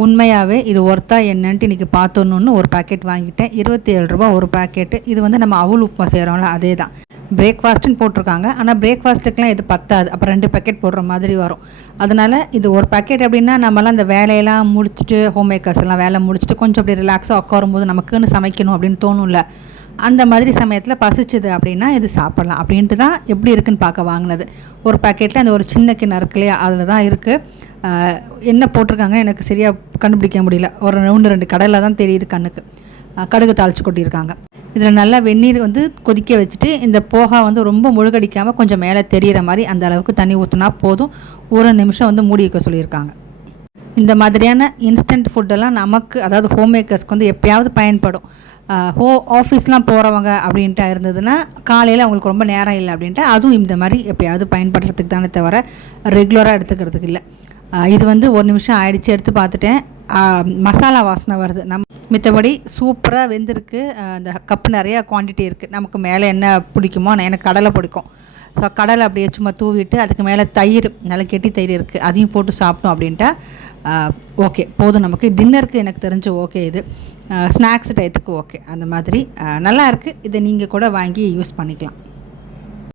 உண்மையாகவே இது ஒர்த்தா என்னன்ட்டு இன்றைக்கி பார்த்தோன்னு ஒரு பாக்கெட் வாங்கிட்டேன். 27 ரூபா ஒரு பாக்கெட்டு. இது வந்து நம்ம அவல் உப்புமா செய்கிறோம்ல அதே தான். பிரேக்ஃபாஸ்ட்டுன்னு போட்டிருக்காங்க. ஆனால் பிரேக்ஃபாஸ்ட்டுக்கெலாம் இது பத்தாது. அப்புறம் 2 பாக்கெட் போடுற மாதிரி வரும். அதனால் இது ஒரு பாக்கெட் அப்படின்னா நம்மலாம் அந்த வேலையெல்லாம் முடிச்சுட்டு ஹோம் மேக்கர்ஸ் எல்லாம் வேலை முடிச்சுட்டு கொஞ்சம் அப்படி ரிலாக்ஸாக உட்காரும்போது நமக்குன்னு சமைக்கணும் அப்படின்னு தோணும்ல. அந்த மாதிரி சமயத்தில் பசிச்சுது அப்படின்னா இது சாப்பிட்லாம் அப்படின்ட்டு தான் எப்படி இருக்குதுன்னு பார்க்க வாங்கினது. ஒரு பாக்கெட்டில் அந்த ஒரு சின்ன கிண்ணம் இருக்கு இல்லையா, அதில் தான் இருக்குது. என்ன போட்டிருக்காங்கன்னு எனக்கு சரியாக கண்டுபிடிக்க முடியல. ஒரு 2 கடலில் தான் தெரியுது கண்ணுக்கு. கடுகு தாளித்து கொட்டியிருக்காங்க. இதில் நல்லா வெந்நீர் வந்து கொதிக்க வச்சுட்டு இந்த போகா வந்து ரொம்ப முழுகடிக்காமல் கொஞ்சம் மேலே தெரிகிற மாதிரி அந்த அளவுக்கு தண்ணி ஊற்றினா போதும். ஒரு நிமிஷம் வந்து மூடி வைக்க சொல்லியிருக்காங்க. இந்த மாதிரியான இன்ஸ்டன்ட் ஃபுட்டெல்லாம் நமக்கு, அதாவது ஹோம் மேக்கர்ஸ்க்கு வந்து எப்போயாவது பயன்படும். ஆஃபீஸ்லாம் போகிறவங்க அப்படின்ட்டு இருந்ததுன்னா காலையில் அவங்களுக்கு ரொம்ப நேரம் இல்லை அப்படின்ட்டு அதுவும் இந்த மாதிரி எப்போயாவது பயன்படுறதுக்கு தானே தவிர ரெகுலராக எடுத்துக்கிறதுக்கு இல்லை. இது வந்து 1 நிமிஷம் ஆயிடுச்சு, எடுத்து பார்த்துட்டேன். மசாலா வாசனை வருது. மித்தபடி சூப்பராக வெந்திருக்கு. அந்த கப்பு நிறையா குவான்டிட்டி இருக்குது. நமக்கு மேலே என்ன பிடிக்குமோ, எனக்கு கடலை பிடிக்கும். ஸோ கடலை அப்படியே சும்மா தூவிட்டு அதுக்கு மேலே தயிர், நல்ல கெட்டி தயிர் இருக்குது, அதையும் போட்டு சாப்பிட்டோம் அப்படின்ட்டா ஓகே போதும். நமக்கு டின்னருக்கு எனக்கு தெரிஞ்சு ஓகே. இது ஸ்நாக்ஸ் டயத்துக்கு ஓகே. அந்த மாதிரி நல்லா இருக்குது. இதை நீங்கள் கூட வாங்கி யூஸ் பண்ணிக்கலாம்.